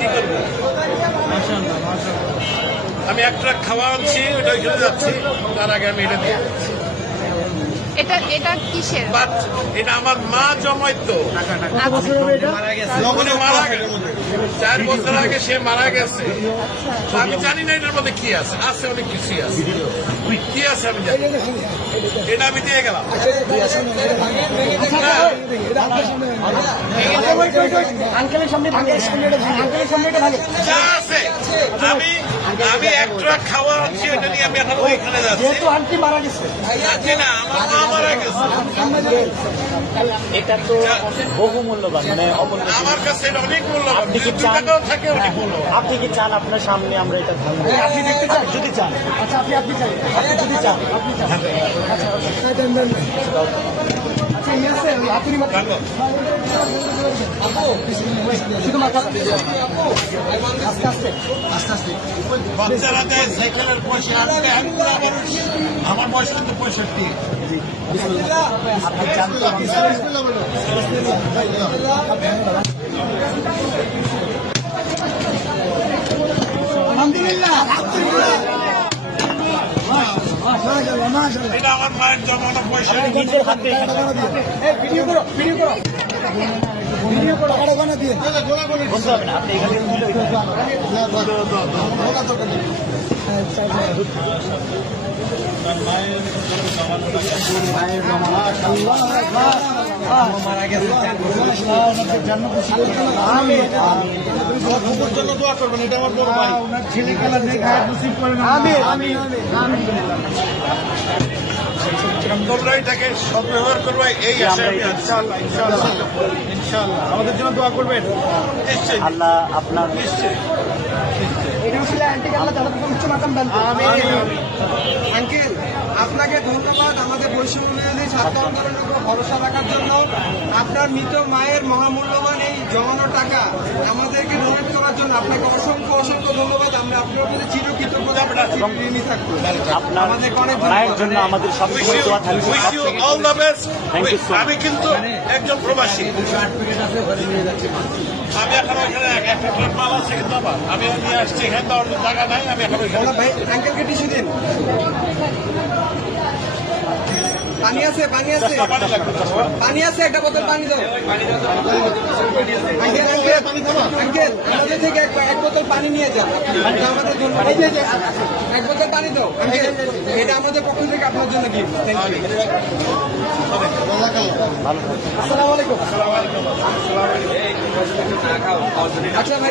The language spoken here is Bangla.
কি করবো? আমি এক ট্রাক খাওয়া আনছি, ওটা ওইখানে যাচ্ছি, তার আগে আমি এটা দিয়ে এটা কিসের? বাট এটা আমার মা জমাইতো, উনি মারা গেছে 4 বছর আগে, সে মারা গেছে। তো আমি জানি না এটার মধ্যে কি আছে, আছে অনেক কিছুই আছে, কি আছে আমি জানি। এটা আমি দিয়ে গেলাম। যা আছে আমি এক ট্রাক খাওয়া আনছি, এটা নিয়ে আমি এখন ওইখানে যাচ্ছি। আন্টি মারা গেছে, যাচ্ছি না, আমার মা মারা গেছে। এটা তো বহু মূল্যবান, মানে অমূল্য। আমার কাছে এটা অনেক মূল্যবান, আপনি কি 2 চান? টাকাও থাকে অনেক মূল্যবান। আপনি কি চান আপনার সামনে আমরা এটা ভাঙবো? আপনি দেখতে চান? যদি চান, আচ্ছা আপনি চান, আপনি যদি চান, আপনি চান, আচ্ছা আচ্ছা ইয়ে আছে আপনি ভালো। শুধু মাথা আস্তে আস্তে আস্তে আস্তে বাচ্চারা দেয় সাইকেলের পয়সা আনতে, আমি বুড়া মানুষ, আমার বয়স কিন্তু 65। আপনি চান তো আপনি এটা আমার মায়ের জমানো পয়সা। নিজের হাতে ভিডিও করো ভিডিও করো ভিডিও করো টাকাটা দিয়ে বলতে হবে না, আপনি এখানে মারা গেছে জন্য দোয়া করবেন, এটা আমার বড় ভাই, ওনার ছেলে খেলা দেখে নসিব করেন। তোমরা এটাকে সদ্ব্যবহার করবে, এই আশায় আমি আছি। ইনশাআল্লাহ আমাদের জন্য দোয়া করবেন। নিশ্চয়ই আল্লাহ আপনার নিশ্চয়ই। আঙ্কেল, আপনাকে ধন্যবাদ আমাদের বৈষম্য বিরোধী ছাত্র আন্দোলনের উপর ভরসা রাখার জন্য। আপনার মৃত মায়ের মহামূল্যবান এই জমানো টাকা আমাদেরকে ডোনেট করার জন্য আপনাকে অসংখ্য অসংখ্য ধন্যবাদ। আমরা আপনার প্রতি চিরকৃতজ্ঞতা ঋণী থাকবো। আপনার আমাদেরকে অনেক মায়ের জন্য আমাদের সবসময় দোয়া থাকবে। Wish you all the best. Thank you so much. আমি কিন্তু একজন প্রবাসী, আমি এখন ওইখানে একটা ট্রাক মাল আছে, কিন্তু আমি নিয়ে আসছি, এখানে তো অন্য জায়গা নাই, আমি এখন ওইখানে ভাই আঙ্কেলকে টিস্যু দিন। পানি আছে, পানি আছে, পানি লাগবে। পানি আছে, একটা বোতল পানি দাও। আঙ্কেল আঙ্কেল আমাদের থেকে এক বোতল পানি নিয়ে যান, আমাদের জন্য এক বোতল পানি দাও আঙ্কেল, এটা আমাদের পক্ষ থেকে আপনার জন্য গিফট। Thank you. আসসালামু আলাইকুম। আচ্ছা ভাই।